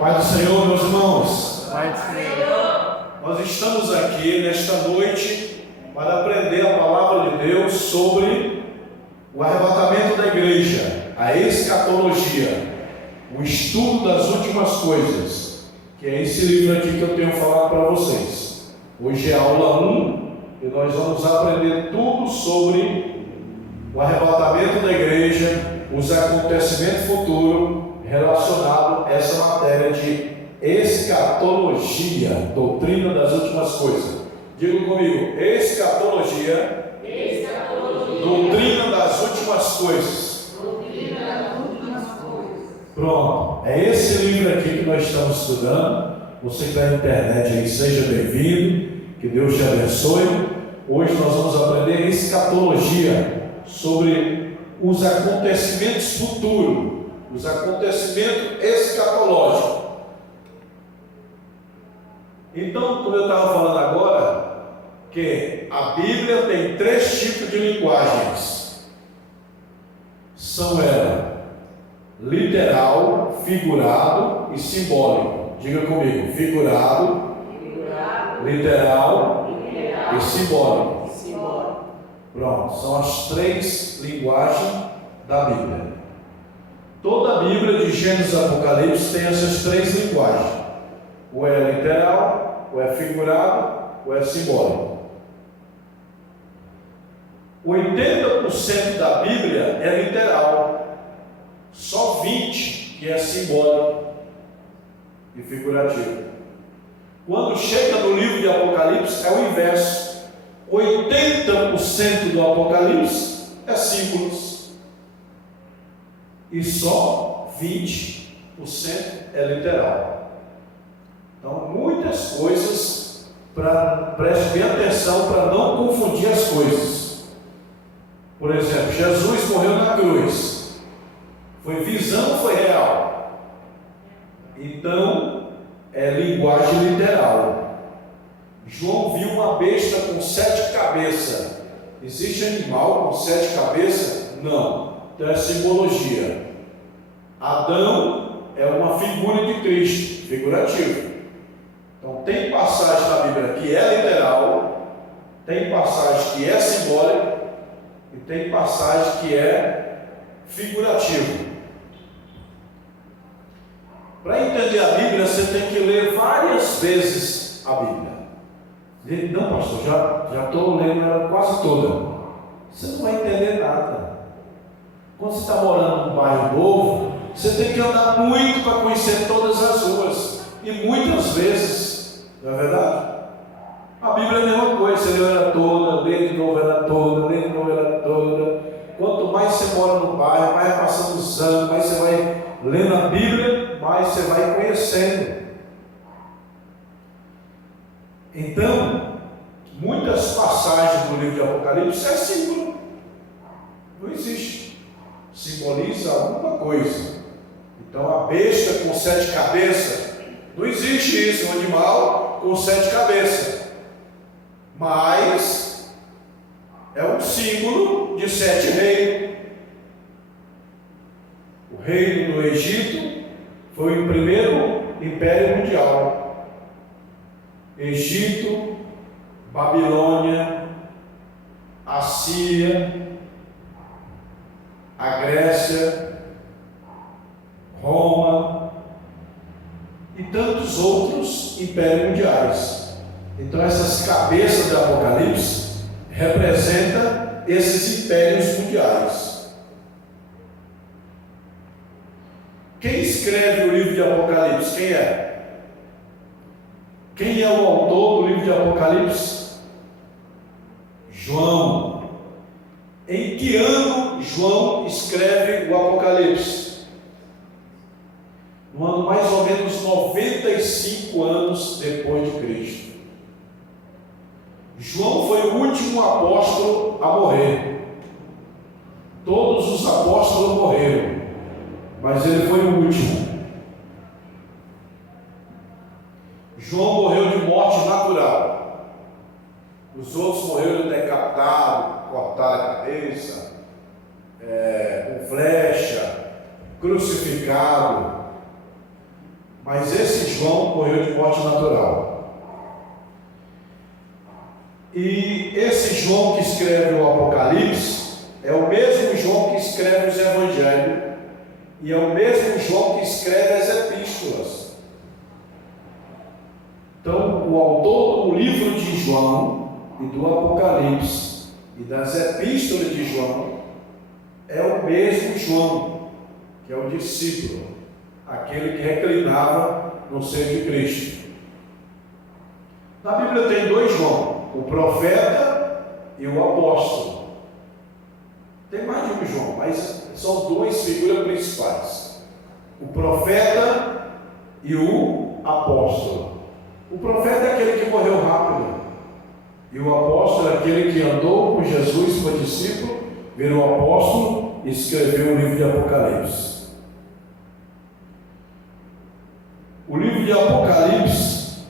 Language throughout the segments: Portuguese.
Pai do Senhor, meus irmãos. Pai do Senhor. Nós estamos aqui nesta noite para aprender a palavra de Deus sobre o arrebatamento da igreja, a escatologia, o estudo das últimas coisas, que é esse livro aqui que eu tenho falado para vocês. Hoje é a aula 1 e nós vamos aprender tudo sobre o arrebatamento da igreja, os acontecimentos futuros relacionado a essa matéria de escatologia, doutrina das últimas coisas. Diga comigo, escatologia, doutrina das últimas coisas. Pronto, é esse livro aqui que nós estamos estudando. Você que está na internet aí, seja bem-vindo, que Deus te abençoe. Hoje nós vamos aprender escatologia, sobre os acontecimentos futuros, os acontecimentos escatológicos. Então, como eu estava falando agora, que a Bíblia tem 3 tipos de linguagens. São elas literal, figurado e simbólico. Diga comigo, figurado, literal e simbólico. Pronto, são as 3 linguagens da Bíblia. Toda a Bíblia, de Gênesis a Apocalipse, tem essas 3 linguagens. Ou é literal, ou é figurado, ou é simbólico. 80% da Bíblia é literal, só 20% que é simbólico e figurativo. Quando chega no livro de Apocalipse, é o inverso. 80% do Apocalipse é símbolos e só 20% é literal. Então, muitas coisas, preste bem atenção para não confundir as coisas. Por exemplo, Jesus morreu na cruz. Foi visão ou foi real? Então, é linguagem literal. João viu uma besta com 7 cabeças. Existe animal com 7 cabeças? Não. Então é simbologia. Adão é uma figura de Cristo, figurativo. Então tem passagem na Bíblia que é literal, tem passagem que é simbólica e tem passagem que é figurativo. Para entender a Bíblia, você tem que ler várias vezes a Bíblia. Não, pastor, já estou lendo ela quase toda. Você não vai entender nada. Quando você está morando num bairro novo, você tem que andar muito para conhecer todas as ruas. E muitas vezes, não é verdade? A Bíblia é a mesma coisa. Você lê ela toda, lê de novo ela toda, lê de novo ela toda. Quanto mais você mora no bairro, mais passando os anos, mais você vai lendo a Bíblia, mais você vai conhecendo. Então, muitas passagens do livro de Apocalipse é símbolo. Não existe. Simboliza alguma coisa. Então, a besta com 7 cabeças, não existe isso, um animal com 7 cabeças. Mas é um símbolo de 7 reinos. O reino do Egito foi o primeiro império mundial. Egito, Babilônia, Assíria, a Grécia, Roma e tantos outros impérios mundiais. Então essas cabeças do Apocalipse representam esses impérios mundiais. Quem escreve o livro de Apocalipse? Quem é? Quem é o autor do livro de Apocalipse? João. Em que ano João escreve o Apocalipse? No ano mais ou menos 95 anos depois de Cristo. João foi o último apóstolo a morrer. Todos os apóstolos morreram, mas ele foi o último. João morreu de morte natural. Os outros morreram decapitados, cortaram a cabeça, com flecha, crucificado. mas esse João morreu de morte natural. E esse João que escreve o Apocalipse é o mesmo João que escreve os Evangelhos e é o mesmo João que escreve as Epístolas. Então, o autor do livro de João e do Apocalipse e das Epístolas de João é o mesmo João, que é o discípulo, aquele que reclinava no seio de Cristo. Na Bíblia tem dois João, o profeta e o apóstolo. Tem mais de um João, mas são duas figuras principais: o profeta e o apóstolo. O profeta é aquele que morreu rápido, e o apóstolo é aquele que andou com Jesus, foi discípulo, virou apóstolo e escreveu o livro de Apocalipse. O livro de Apocalipse,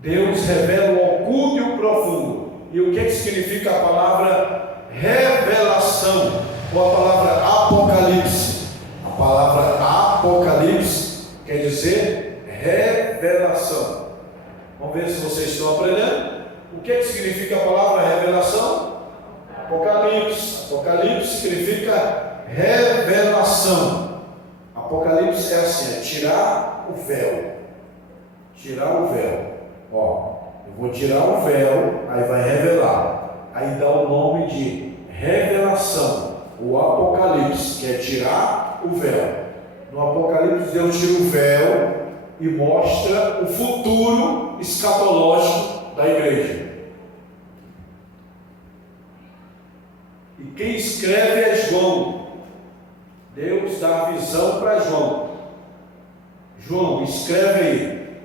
Deus revela o oculto e o profundo. E o que significa a palavra revelação, ou a palavra apocalipse? A palavra apocalipse quer dizer revelação. Vamos ver se vocês estão aprendendo. O que significa a palavra revelação? Apocalipse. Apocalipse significa revelação. Apocalipse é assim, é tirar o véu. Tirar o véu. Ó, eu vou tirar o véu, aí vai revelar. Aí dá o nome de revelação. O Apocalipse, que é tirar o véu. No Apocalipse, Deus tira o véu e mostra o futuro escatológico da igreja. E quem escreve é João. Deus dá a visão para João. João, escreve aí: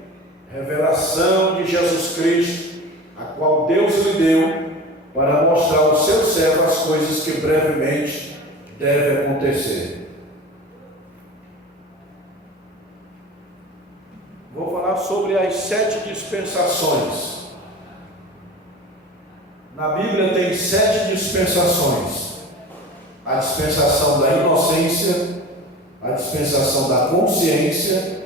revelação de Jesus Cristo, a qual Deus lhe deu para mostrar ao seu servo as coisas que brevemente devem acontecer. Vou falar sobre as 7 dispensações. Na Bíblia tem 7 dispensações: a dispensação da inocência, a dispensação da consciência,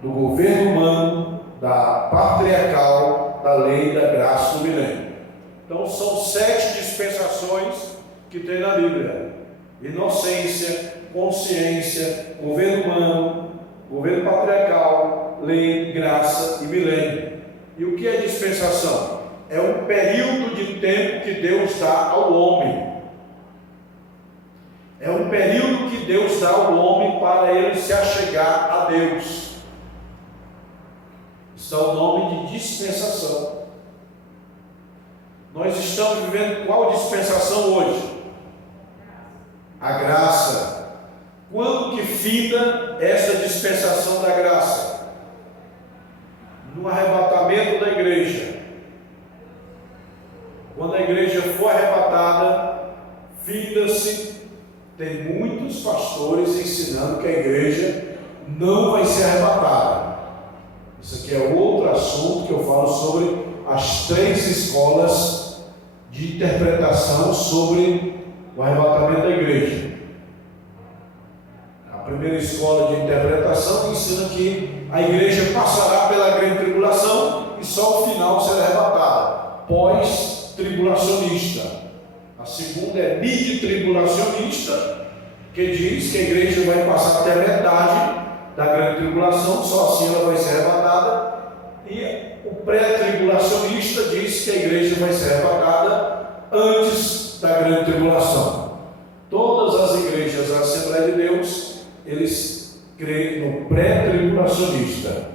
do governo humano, da patriarcal, da lei, da graça do milênio. Então são 7 dispensações que tem na Bíblia: inocência, consciência, governo humano, governo patriarcal, lei, graça e milênio. E o que é dispensação? É um período de tempo que Deus dá ao homem. É um período que Deus dá ao homem para ele se achegar a Deus. Isso é o nome de dispensação. Nós estamos vivendo qual dispensação hoje? A graça. Quando que finda essa dispensação da graça? No arrebatamento da igreja. Quando a igreja for arrebatada, finda-se. Tem muitos pastores ensinando que a igreja não vai ser arrebatada. Isso aqui é outro assunto que eu falo sobre as 3 escolas de interpretação sobre o arrebatamento da igreja. A primeira escola de interpretação ensina que a igreja passará pela grande tribulação e só o final será arrebatada, pós-tribulacionista. A segunda é mid-tribulacionista, que diz que a igreja vai passar até a metade da grande tribulação, só assim ela vai ser arrebatada. E o pré-tribulacionista diz que a igreja vai ser arrebatada antes da grande tribulação. Todas as igrejas da Assembleia de Deus, eles creem no pré-tribulacionista,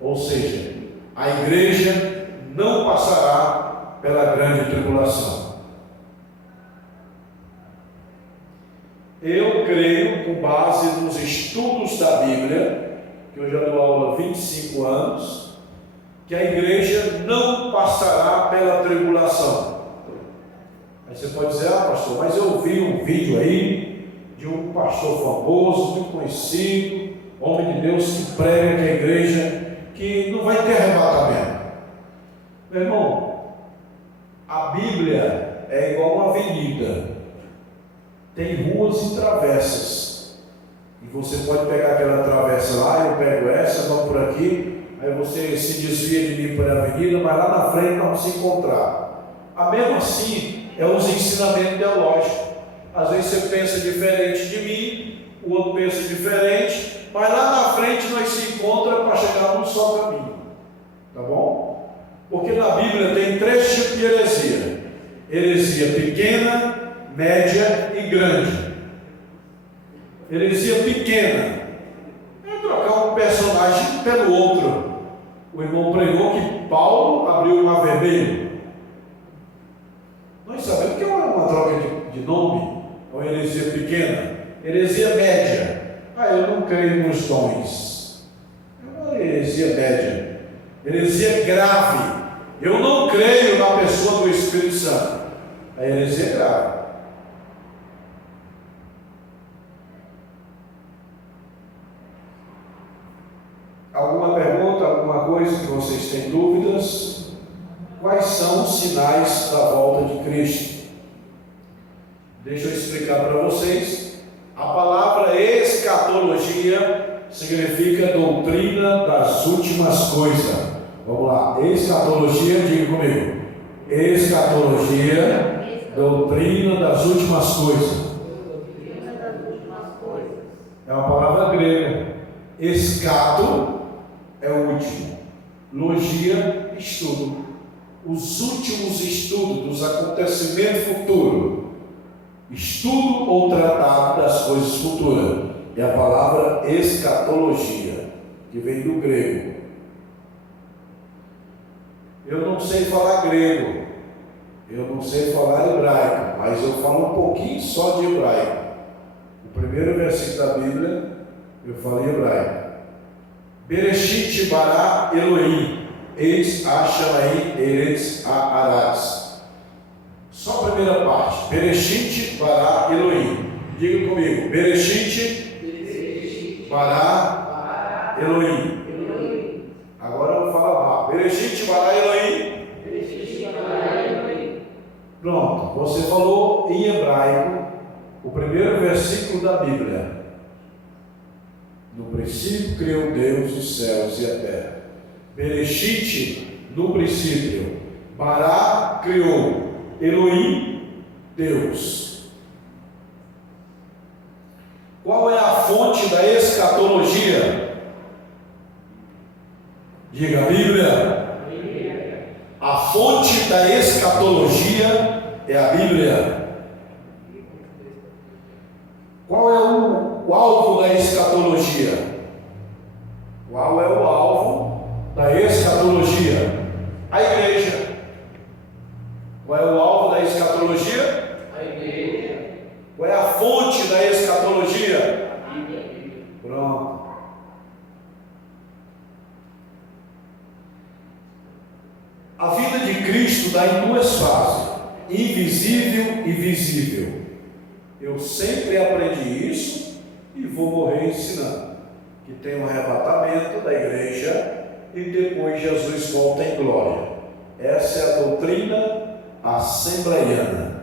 ou seja, a igreja não passará pela grande tribulação. Eu creio, com base nos estudos da Bíblia, que eu já dou aula há 25 anos, que a igreja não passará pela tribulação. Aí você pode dizer: ah, pastor, mas eu vi um vídeo aí de um pastor famoso, muito conhecido, homem de Deus, que prega que a igreja, que não vai ter arrebatamento. Meu irmão, a Bíblia é igual uma avenida. Tem ruas e travessas. E você pode pegar aquela travessa lá, eu pego essa, vamos por por aqui, aí você se desvia de mim pela avenida, mas lá na frente vamos se encontrar. A mesmo assim, é os ensinamentos teológicos. Às vezes você pensa diferente de mim, o outro pensa diferente, mas lá na frente nós se encontramos para chegar num só caminho. Tá bom? Porque na Bíblia tem 3 tipos de heresia: heresia pequena, média e grande. Heresia pequena é trocar um personagem pelo outro. O irmão pregou que Paulo abriu o mar vermelho. Nós sabemos que é uma troca de nome. É uma heresia pequena. Heresia média: eu não creio nos dons. É uma heresia média. Heresia grave: eu não creio na pessoa do Espírito Santo. A heresia é grave. Alguma pergunta, alguma coisa que vocês têm dúvidas? Quais são os sinais da volta de Cristo? Deixa eu explicar para vocês. A palavra escatologia significa doutrina das últimas coisas. Vamos lá, escatologia, diga comigo. Escatologia, doutrina das últimas coisas. É uma palavra grega. Escato é o último. Logia, estudo. Os últimos estudos dos acontecimentos futuros. Estudo ou tratado das coisas futuras. É a palavra escatologia, que vem do grego. Eu não sei falar grego, eu não sei falar hebraico, mas eu falo um pouquinho só de hebraico. O primeiro versículo da Bíblia, eu falei hebraico. Bereshit bara Elohim, Eitz ha-shamayim eretz ha-aretz. Só a primeira parte. Bereshit bara Elohim. Diga comigo. Bereshit bara Elohim. Agora eu vou falar rápido. Bereshit bara Elohim. Pronto. Você falou em hebraico o primeiro versículo da Bíblia. No princípio criou Deus os céus e a terra. Bereshit, no princípio. Bara criou. Elohim, Deus. Qual é a fonte da escatologia? Diga a Bíblia. A fonte da escatologia é a Bíblia. Qual é o alvo da escatologia? Qual é o alvo da escatologia? A igreja. Qual é o alvo da escatologia? A igreja. Qual é a fonte da escatologia? A Bíblia. Pronto. A vida de Cristo dá em 2 fases: invisível e visível. Eu sempre aprendi isso e vou morrer ensinando. Que tem um arrebatamento da igreja e depois Jesus volta em glória. Essa é a doutrina assembleiana.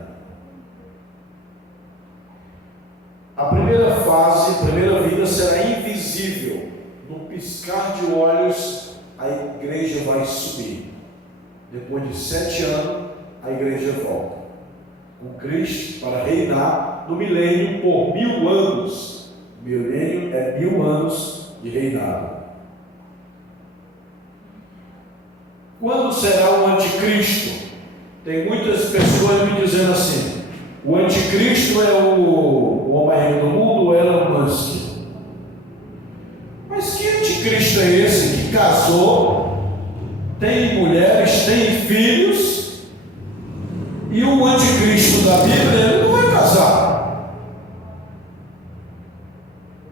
A primeira fase, a primeira vida será invisível. No piscar de olhos, a igreja vai subir. Depois de 7 anos, a igreja volta com Cristo para reinar no milênio por 1000 anos. O milênio é 1000 anos de reinado. Quando será o anticristo? Tem muitas pessoas me dizendo assim: o anticristo é o homem do mundo, ou Elon Musk. Mas que anticristo é esse que casou, tem mulheres, tem filhos, e o anticristo da Bíblia ele não vai casar?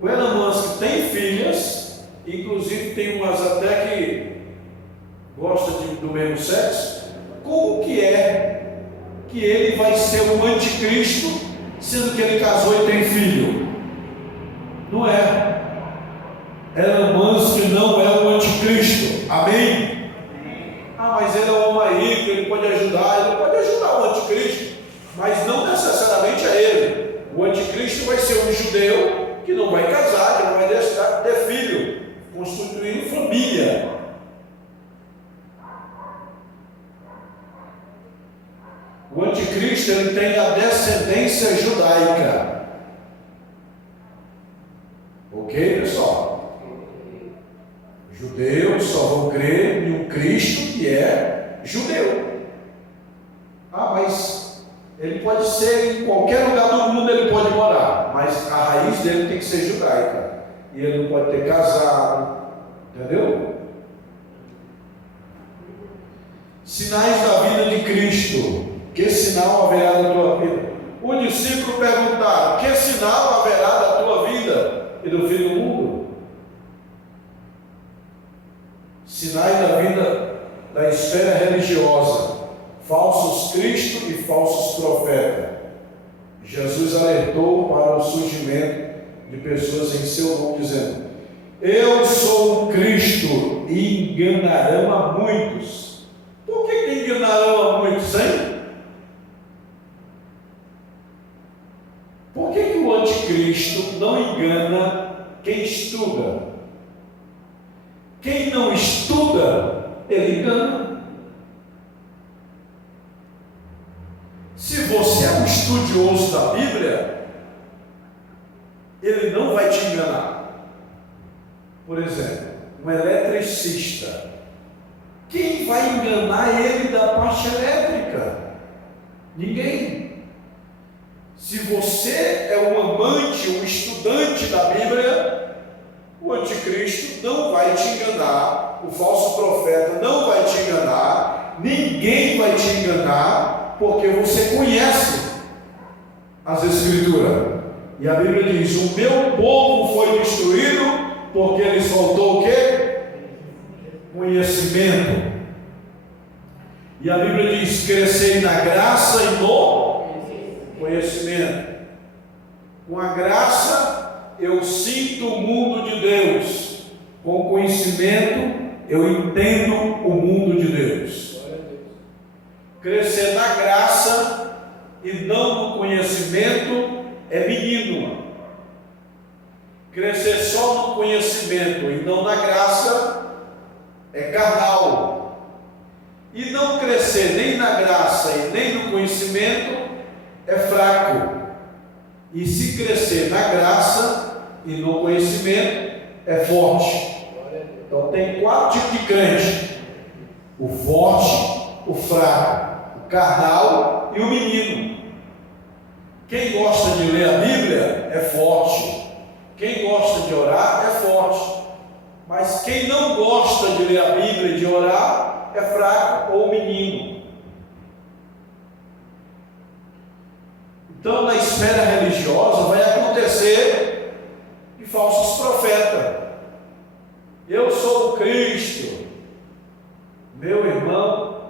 O Elon Musk tem filhas, inclusive tem umas até que gosta do mesmo sexo. Como que é que ele vai ser um anticristo, sendo que ele casou e tem filho? Não é. Elon Musk não é o anticristo. Amém? Mas ele é um homem rico, ele pode ajudar o anticristo, mas não necessariamente é ele. O anticristo vai ser um judeu que não vai casar, que não vai ter filho, constituindo família. família. O anticristo, ele tem a descendência judaica. Ok, pessoal? Judeus só vão crer em um Cristo que é judeu. Mas ele pode ser em qualquer lugar do mundo, ele pode morar, mas a raiz dele tem que ser judaica. E ele não pode ter casado, entendeu? Sinais da vida de Cristo. Que sinal haverá da tua vida? O discípulo perguntaram: que sinal haverá da tua vida e do fim do mundo? Sinais da vida da esfera religiosa, falsos cristos e falsos profetas. Jesus alertou para o surgimento de pessoas em seu nome, dizendo: eu sou o Cristo, e enganarão a muitos. Por que enganarão a muitos, hein? Por que o anticristo não engana quem estuda? Quem não estuda, ele engana. Se você é um estudioso da Bíblia, ele não vai te enganar. Por exemplo, um eletricista, quem vai enganar ele da parte elétrica? Ninguém. Se você é um amante, um estudante da Bíblia, o anticristo não vai te enganar, o falso profeta não vai te enganar, ninguém vai te enganar, porque você conhece as Escrituras. E a Bíblia diz: o meu povo foi destruído porque lhes faltou o quê? Conhecimento. E a Bíblia diz: crescei na graça e no conhecimento. Com a graça eu sinto o mundo de Deus, com o conhecimento eu entendo o mundo de Deus. Crescer na graça e não no conhecimento é menino. Crescer só no conhecimento e não na graça é carnal. E não crescer nem na graça e nem no conhecimento é fraco. E se crescer na graça e no conhecimento é forte. Então tem 4 tipos de crente: o forte, o fraco, o carnal e o menino. Quem gosta de ler a Bíblia é forte, quem gosta de orar é forte, mas quem não gosta de ler a Bíblia e de orar é fraco ou menino. Então, na esfera religiosa vai acontecer de falsos profetas. Eu sou o Cristo. Meu irmão,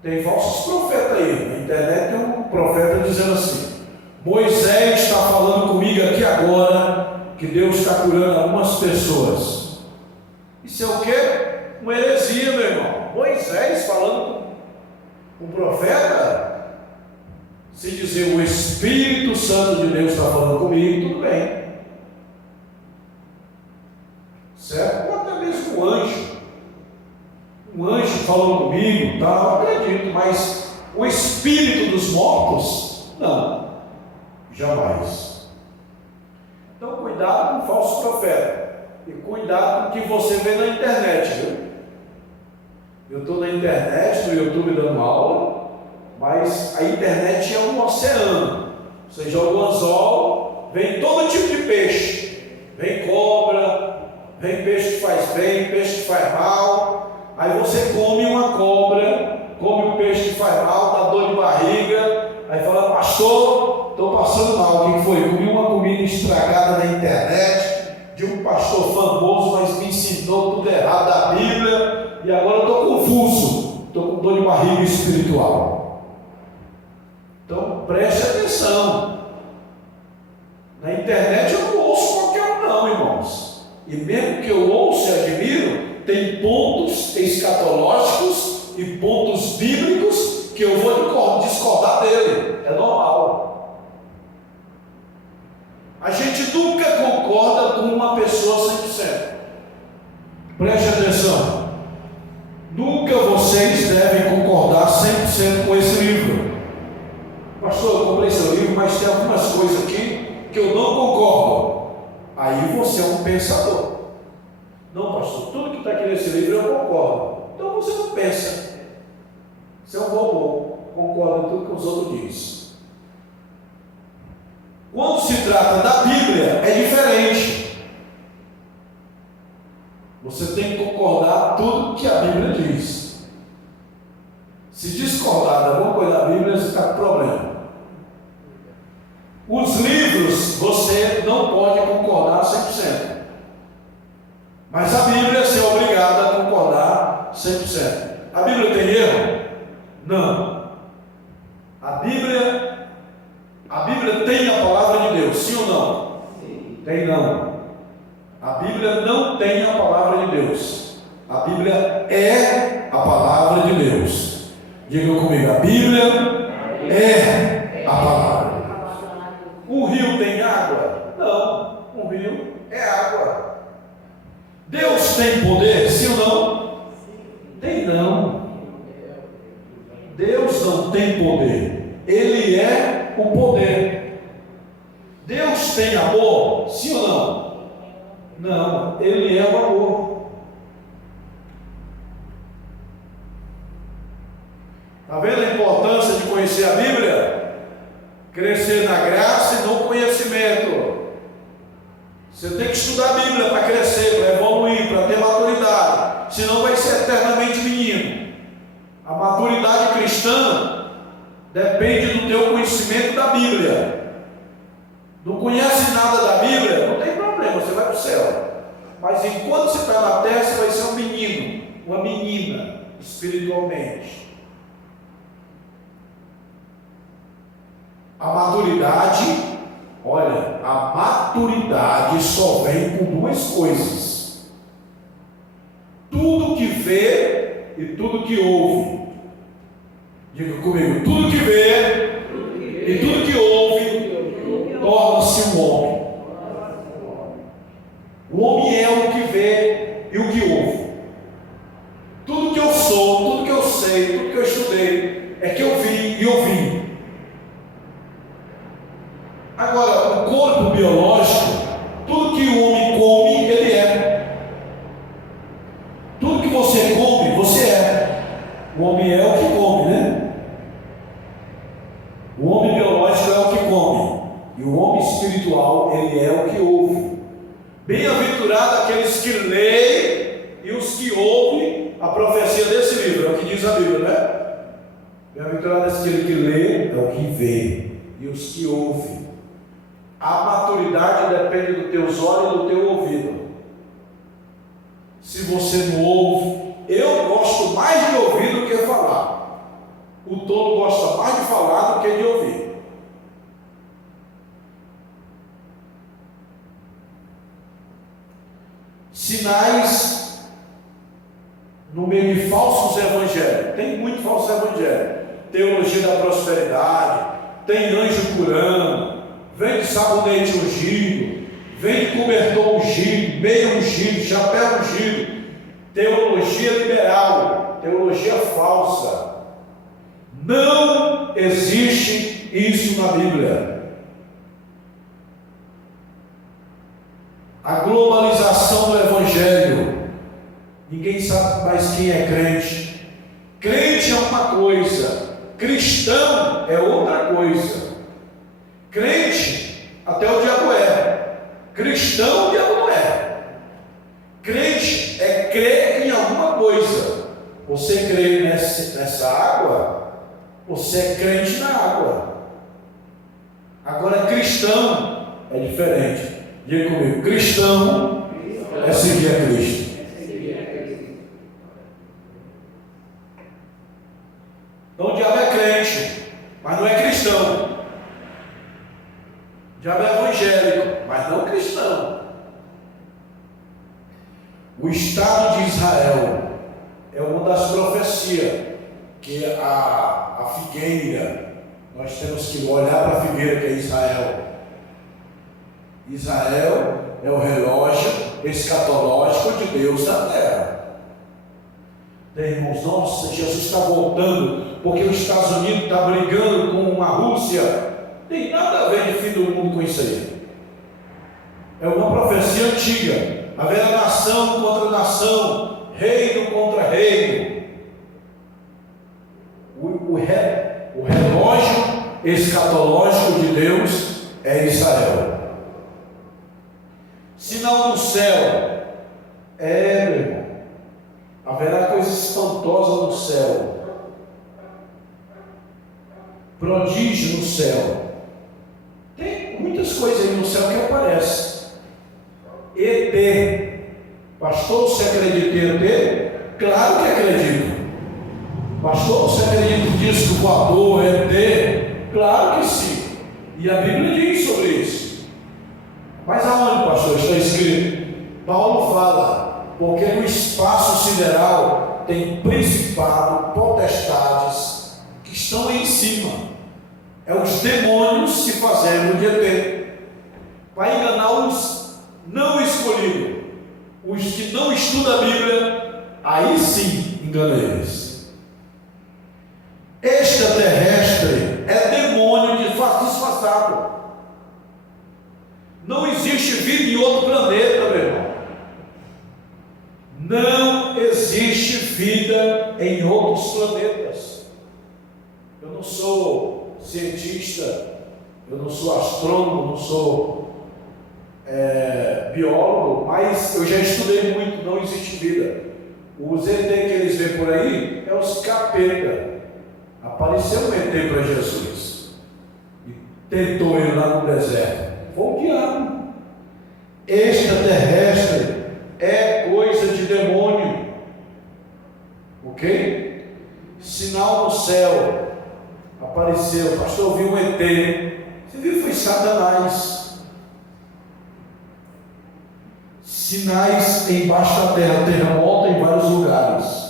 tem falsos profetas aí. Na internet tem um profeta dizendo assim: Moisés está falando comigo aqui agora que Deus está curando algumas pessoas. Isso é o quê? Uma heresia, meu irmão. Moisés falando com o profeta. Se dizer o Espírito Santo de Deus está falando comigo, tudo bem. Certo? Ou até mesmo um anjo. Um anjo falando comigo, tá? Eu acredito, mas o Espírito dos mortos, não. Jamais. Então, cuidado com o falso profeta. E cuidado com o que você vê na internet, viu? Eu estou na internet, no YouTube dando aula, mas a internet é um oceano. Você joga um anzol, vem todo tipo de peixe. Vem cobra, vem peixe que faz bem, peixe que faz mal. Aí você come uma cobra, come um peixe que faz mal, dá dor de barriga. Aí fala: pastor, estou passando mal. O que foi? Comi uma comida estragada na internet, de um pastor famoso, mas me ensinou tudo errado da Bíblia, e agora eu estou confuso, estou com dor de barriga espiritual. Então preste atenção. Na internet eu não ouço qualquer um não, irmãos. E mesmo que eu ouça e admiro, tem pontos escatológicos e pontos bíblicos que eu vou discordar dele. É normal. A gente nunca concorda com uma pessoa 100%. Preste atenção. pensador. Não, pastor, tudo que está aqui nesse livro eu concordo. Então você não pensa. Você é um robô, concorda com tudo que os outros dizem. Quando se trata da Bíblia, é diferente. Você tem que concordar tudo que a Bíblia diz. Se discordar de alguma coisa da Bíblia, você está com problema. Os livros, você não pode concordar 100%. Mas a Bíblia, você é obrigado a concordar 100%. A Bíblia tem erro? Não. A Bíblia tem a palavra de Deus, sim ou não? Sim. Tem não. A Bíblia não tem a palavra de Deus. A Bíblia é a palavra de Deus. Diga comigo, a Bíblia é a palavra de Deus. Um rio tem água? Não. Um rio é água. Deus tem poder, sim ou não? Tem não. Deus não tem poder. Ele é o poder. Deus tem amor, sim ou não? Não, Ele é o amor. Está vendo a importância de conhecer a Bíblia? Crescer na graça e no conhecimento. Você tem que estudar a Bíblia para crescer, para evoluir, para ter maturidade. Senão vai ser eternamente menino. A maturidade cristã depende do teu conhecimento da Bíblia. Não conhece nada da Bíblia, não tem problema, você vai para o céu. Mas enquanto você está na terra, você vai ser um menino, uma menina, espiritualmente. A maturidade, olha, a maturidade só vem com duas coisas: tudo que vê e tudo que ouve. Diga comigo, tudo que vê e tudo que ouve torna-se um homem. O homem é o que vê e o que ouve. Tudo que eu sou, tudo que eu sei, tudo que eu estudei, é que eu vi e ouvi. Agora, o corpo biológico, tudo que o homem come, ele é. Tudo que você come, você é. O homem é o que come, né? O homem biológico é o que come. E o homem espiritual, ele é o que ouve. Bem-aventurado aqueles que leem e os que ouvem a profecia desse livro. É o que diz a Bíblia, né? Bem-aventurado aquele que lê, é o que vê. E os que ouvem. A maturidade depende dos teus olhos e do teu ouvido. Se você não ouve, eu gosto mais de ouvir do que falar. O tolo gosta mais de falar do que de ouvir. Sinais no meio de falsos evangelhos. Tem muito falso evangelho. Teologia da prosperidade, tem anjo curando, vem de sabonete ungido, vem de cobertor ungido, meio ungido, chapéu ungido. Teologia liberal, teologia falsa. Não existe isso na Bíblia. A globalização do Evangelho. Ninguém sabe mais quem é crente. Crente é uma coisa, cristão é outra coisa. Crente, até o diabo é. Cristão, o diabo não é. Crente é crer em alguma coisa. Você crê nessa água, você é crente na água. Agora, cristão é diferente. Diga comigo, cristão é seguir a Cristo. Então o diabo é crente, mas não é cristão. O diabo é evangélico, mas não cristão. O Estado de Israel é uma das profecias, que a figueira, nós temos que olhar para a figueira que é Israel. Israel é o relógio escatológico de Deus na terra. Irmãos, nossa, Jesus está voltando, porque os Estados Unidos está brigando com a Rússia. Tem nada a ver de fim do mundo com isso aí. É uma profecia antiga. Haverá nação contra nação, reino contra reino. O relógio escatológico de Deus é Israel. Sinal no céu é, meu irmão, haverá coisa espantosa no céu, prodígio no céu. Tem muitas coisas aí no céu que aparecem. ET, pastor, você acredita em ET? Claro que acredito. Pastor, você acredita em disco voador, ET? Claro que sim. E a Bíblia diz sobre isso. Mas aonde, pastor, está escrito? Paulo fala, porque no espaço sideral tem principado, potestades que estão em cima. É os demônios se fazendo de ET, para enganar os não escolhidos. Os que não estudam a Bíblia, aí sim engana eles. Extraterrestre é demônio disfarçado. Não existe vida em outro planeta, meu irmão. Não existe vida em outros planetas. Eu não sou cientista, eu não sou astrônomo, não sou biólogo, mas eu já estudei muito. Não existe vida. Os ET que eles veem por aí é os capeta. Apareceu um ET para Jesus e tentou ele lá no deserto. Foi o diabo. Extraterrestre é coisa de demônio. Ok? Sinal no céu. Apareceu. Pastor, viu um ET. Você viu? Foi Satanás. Sinais embaixo da terra. Terremoto em vários lugares.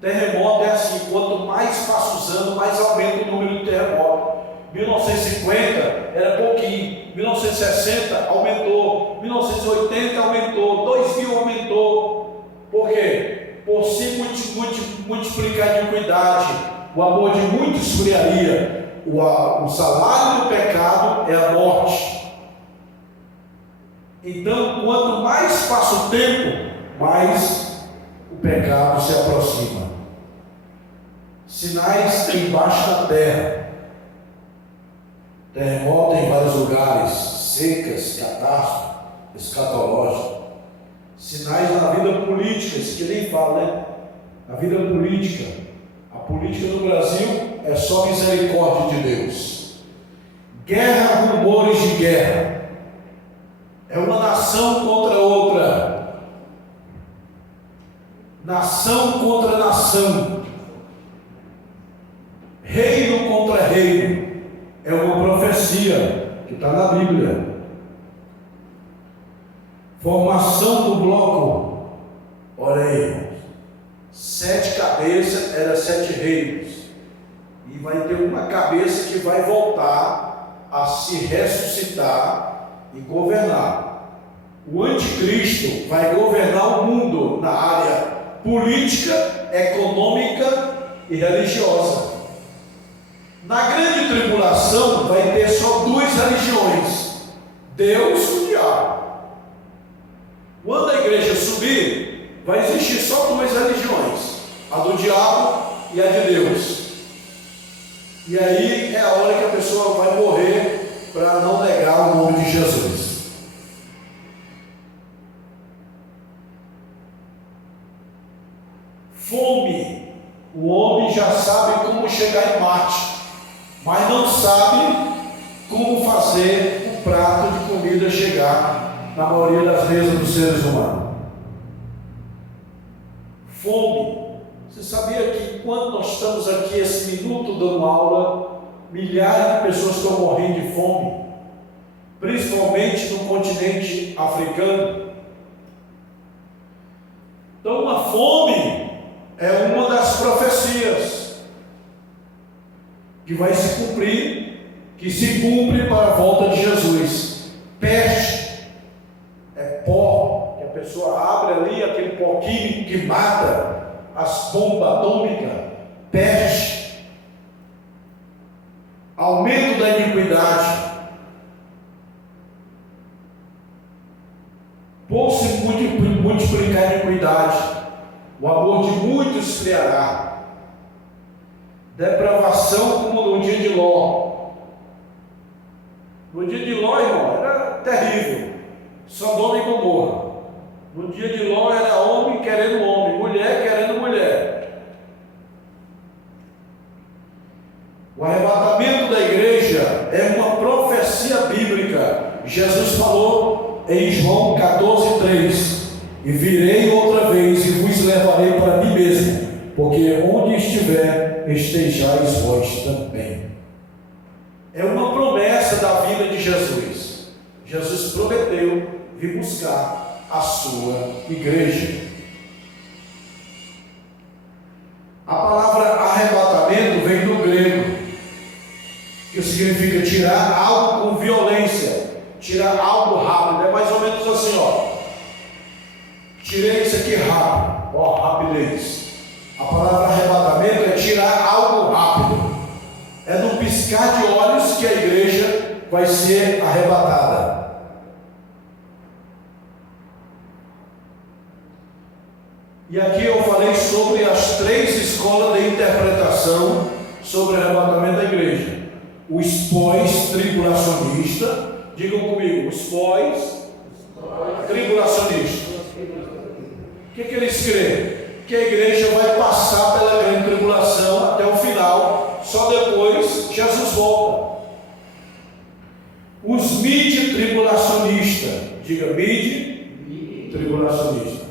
Terremoto é assim, quanto mais passa os anos, mais aumenta o número de terremotos. 1950 era pouquinho, 1960 aumentou, 1980 aumentou, 2000 aumentou. Por quê? Por se multiplicar a iniquidade, o amor de muito esfriaria. O salário do pecado é a morte. Então, quanto mais passa o tempo, mais o pecado se aproxima. Sinais embaixo da terra. Terremoto em vários lugares, secas, catástrofe, escatológico. Sinais na vida política, isso que nem fala, né? A vida política. A política no Brasil é só misericórdia de Deus. Guerra, rumores de guerra. É uma nação contra outra. Nação contra nação. Reino contra reino. É uma profecia que está na Bíblia. Formação do bloco. Olha aí, 7 cabeças era 7 reinos. E vai ter uma cabeça que vai voltar a se ressuscitar e governar. O anticristo vai governar o mundo na área política, econômica e religiosa. Na grande tribulação vai ter só 2 religiões: Deus e o diabo. Quando a igreja subir, vai existir só 2 religiões: a do diabo e a de Deus. E aí é a hora que a pessoa vai morrer para não negar o nome de Jesus. Fome. O homem já sabe como chegar em Marte, mas não sabe como fazer o prato de comida chegar na maioria das mesas dos seres humanos. Fome. Você sabia que enquanto nós estamos aqui esse minuto dando aula, milhares de pessoas estão morrendo de fome, principalmente no continente africano? Então, a fome é uma das profecias que vai se cumprir, que se cumpre para a volta de Jesus. Peste é pó, que a pessoa abre ali, aquele pó químico que mata, as bombas atômicas. Peste, aumento da iniquidade. por se multiplicar a iniquidade, o amor de muitos esfriará. Depravação como no dia de Ló. No dia de Ló, irmão, era terrível. Sodoma e Gomorra. No dia de Ló era homem querendo homem, mulher querendo mulher. O arrebatamento da igreja é uma profecia bíblica. Jesus falou em João 14:3: e virei outra vez e vos levarei para mim mesmo, porque onde estiver, estejais vós também. É uma promessa da vida de Jesus. Jesus prometeu vir buscar a sua igreja. A palavra arrebatamento vem do grego, que significa tirar algo com violência, tirar algo rápido. É mais ou menos assim, ó. Tirei isso aqui rápido, ó, rapidez. A palavra arrebatamento é tirar algo rápido. É no piscar de olhos que a igreja vai ser arrebatada. E aqui eu falei sobre as 3 escolas de interpretação sobre o arrebatamento da igreja. Os pós-tribulacionistas, digam comigo, os pós-tribulacionistas. O que eles creem? Que a igreja vai passar pela grande tribulação até o final, só depois Jesus volta. Os mid-tribulacionistas, diga mid-tribulacionista,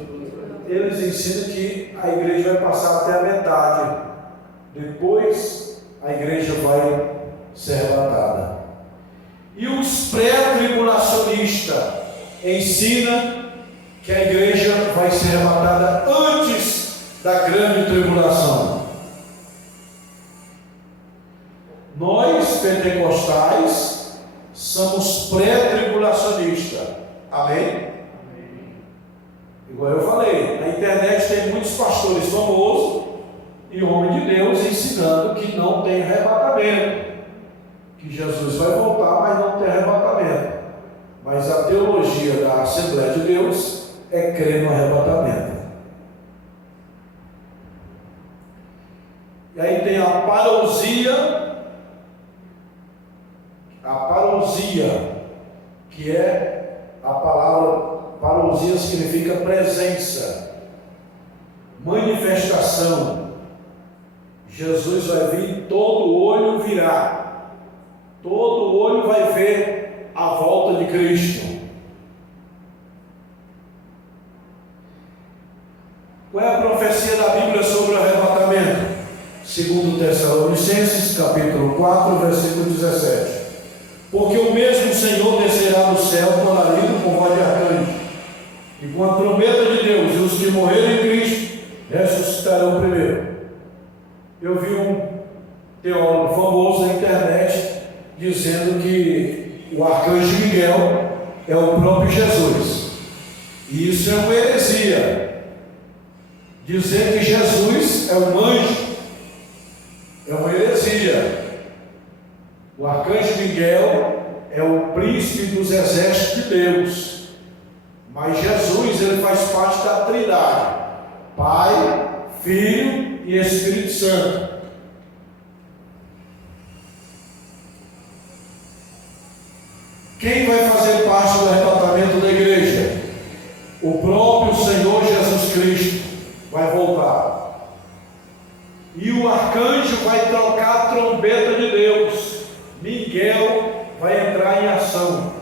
eles ensinam que a igreja vai passar até a metade, depois a igreja vai ser arrebatada. E os pré-tribulacionistas ensinam que a igreja vai ser arrebatada antes da grande tribulação. Nós, pentecostais, somos pré-tribulacionistas. Amém? Igual eu falei, na internet tem muitos pastores famosos e homens de Deus ensinando que não tem arrebatamento, que Jesus vai voltar, mas não tem arrebatamento. Mas a teologia da Assembleia de Deus é crer no arrebatamento. E aí tem a parousia, que é a palavra parousia, significa presença, manifestação. Jesus vai vir, todo olho virá, todo olho vai ver a volta de Cristo. Qual é a profecia da Bíblia sobre o arrebatamento? Segundo Tessalonicenses, capítulo 4, versículo 17. Porque o mesmo Senhor descerá do céu com alarido, com voz de arcanjo, e com a trombeta de Deus, e os que morreram em Cristo ressuscitarão primeiro. Eu vi um teólogo famoso na internet dizendo que o arcanjo Miguel é o próprio Jesus. E isso é uma heresia. Dizer que Jesus é um anjo é uma heresia. O arcanjo Miguel é o príncipe dos exércitos de Deus. Mas Jesus, ele faz parte da Trindade: Pai, Filho e Espírito Santo. Quem vai fazer parte do arrebatamento da igreja? O próprio Senhor Jesus Cristo vai voltar. E o arcanjo vai trocar a trombeta de Deus. Miguel vai entrar em ação.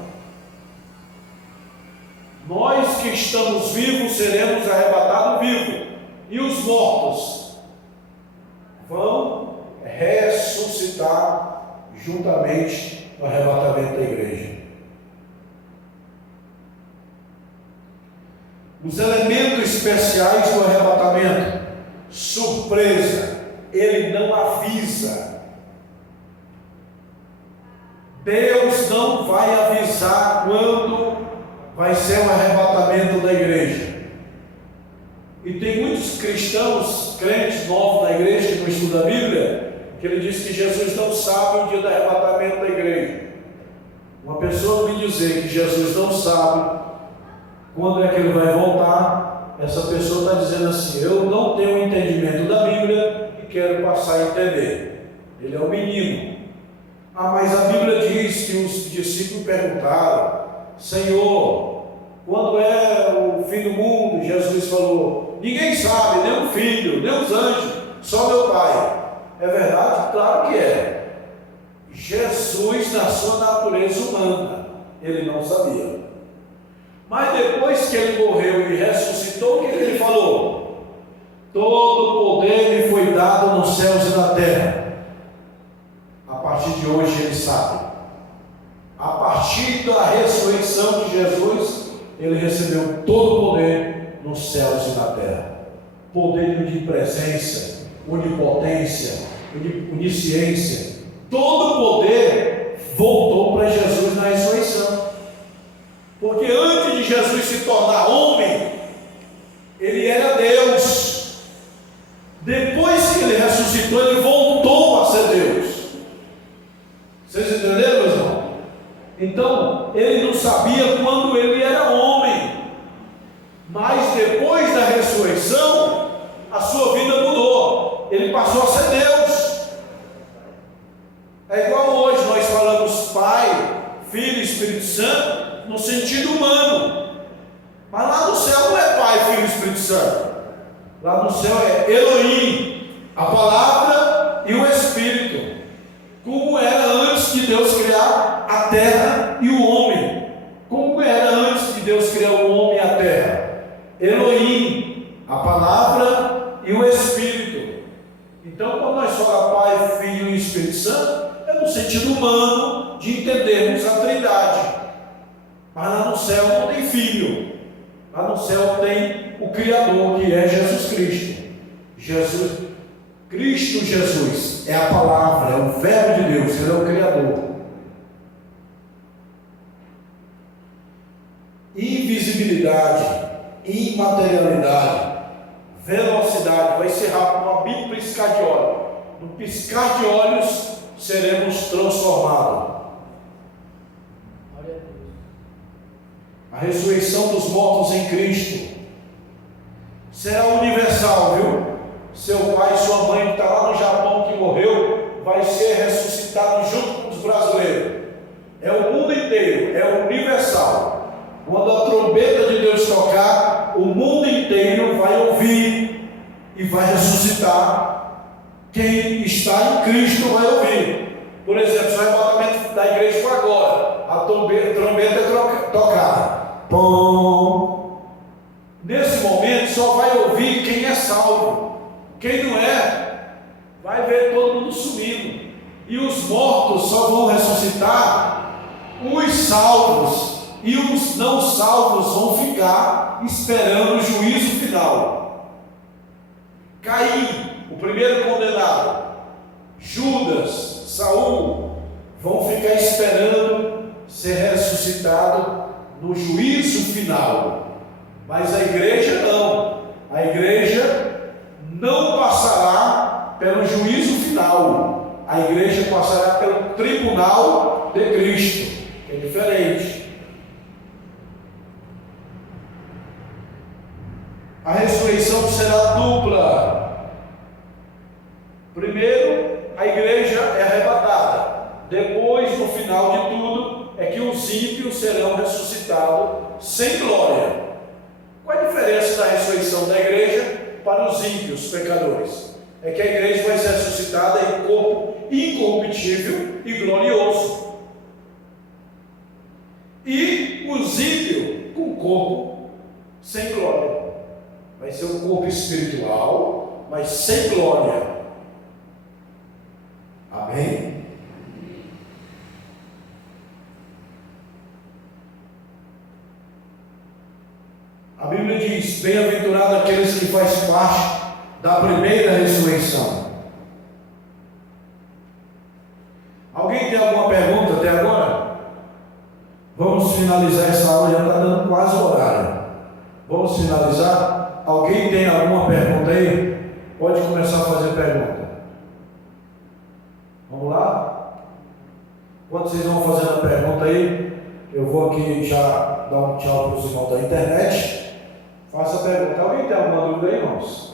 Nós que estamos vivos seremos arrebatados vivos. E os mortos vão ressuscitar juntamente no arrebatamento da igreja. Os elementos especiais do arrebatamento: surpresa, ele não avisa. Deus não vai avisar quando vai ser o arrebatamento da igreja. E tem muitos cristãos, crentes novos na igreja, que não estudam a Bíblia, que ele diz que Jesus não sabe o dia do arrebatamento da igreja. Uma pessoa me dizer que Jesus não sabe Quando é que ele vai voltar? Essa pessoa está dizendo assim: eu não tenho entendimento da Bíblia e quero passar a entender. Ele é um menino. Ah, mas a Bíblia diz que os discípulos perguntaram: Senhor, quando é o fim do mundo? Jesus falou: ninguém sabe, nem o filho, nem os anjos, só meu Pai. É verdade? Claro que é. Jesus, na sua natureza humana, ele não sabia. Mas depois que ele morreu e ressuscitou, o que ele falou? Todo poder me foi dado nos céus e na terra. A partir de hoje ele sabe. A partir da ressurreição de Jesus, ele recebeu todo o poder nos céus e na terra. Poder de presença, onipotência, onisciência. Todo o poder voltou para Jesus na ressurreição. Porque antes de Jesus se tornar homem, ele era Deus. Depois que ele ressuscitou, ele voltou a ser Deus. Vocês entenderam, meus irmãos? Então, ele não sabia quando ele era homem. Mas depois da ressurreição, a sua vida mudou. Ele passou a ser Deus. É igual hoje nós falamos Pai, Filho e Espírito Santo no sentido humano. Mas lá no céu não é Pai, Filho e Espírito Santo. Lá no céu é Elohim, a palavra e o Espírito. Como era antes de Deus criar a terra e o homem. Como era antes de Deus criar o homem e a terra? Elohim, a palavra e o Espírito. Então, quando nós falamos Pai, Filho e Espírito Santo, é no sentido humano de entendermos a Trindade. Mas lá no céu não tem filho. Lá no céu tem o Criador, que é Jesus Cristo. Cristo Jesus é a palavra, é o Verbo de Deus, ele é o Criador. Invisibilidade, imaterialidade, velocidade, vai ser rápido, um abrir e piscar de olhos. No piscar de olhos seremos transformados. A ressurreição dos mortos em Cristo será universal, viu? Seu pai e sua mãe que está lá no Japão, que morreu, vai ser ressuscitado junto com os brasileiros. É o mundo inteiro, é universal. Quando a trombeta de Deus tocar, o mundo inteiro vai ouvir e vai ressuscitar. Quem está em Cristo vai ouvir. Por exemplo, se o arrebatamento da igreja for agora, a trombeta é tocada. Pum. Nesse momento só vai ouvir quem é salvo. Quem não é, vai ver todo mundo sumindo. E os mortos só vão ressuscitar os salvos, e os não salvos vão ficar esperando o juízo final. Caim, o primeiro condenado, Judas, Saul, vão ficar esperando ser ressuscitado no juízo final. Mas a igreja não. A igreja não passará pelo juízo final. A igreja passará pelo tribunal de Cristo. É diferente. A ressurreição será dupla. Primeiro, a igreja é arrebatada. Depois, no final de tudo, é que os ímpios serão ressuscitados sem glória. Qual a diferença da ressurreição da igreja para os ímpios, pecadores? É que a igreja vai ser ressuscitada em corpo incorruptível e glorioso. E os ímpios com corpo sem glória. Vai ser um corpo espiritual, mas sem glória. Amém? A Bíblia diz: bem-aventurado aqueles que fazem parte da primeira ressurreição. Alguém tem alguma pergunta até agora? Vamos finalizar essa aula, já está dando quase o horário. Vamos finalizar? Alguém tem alguma pergunta aí? Pode começar a fazer pergunta. Vamos lá? Quando vocês vão fazendo a pergunta aí, Eu vou aqui já dar um tchau para os irmãos da internet. Faça a pergunta. Alguém tem alguma dúvida aí, irmãos?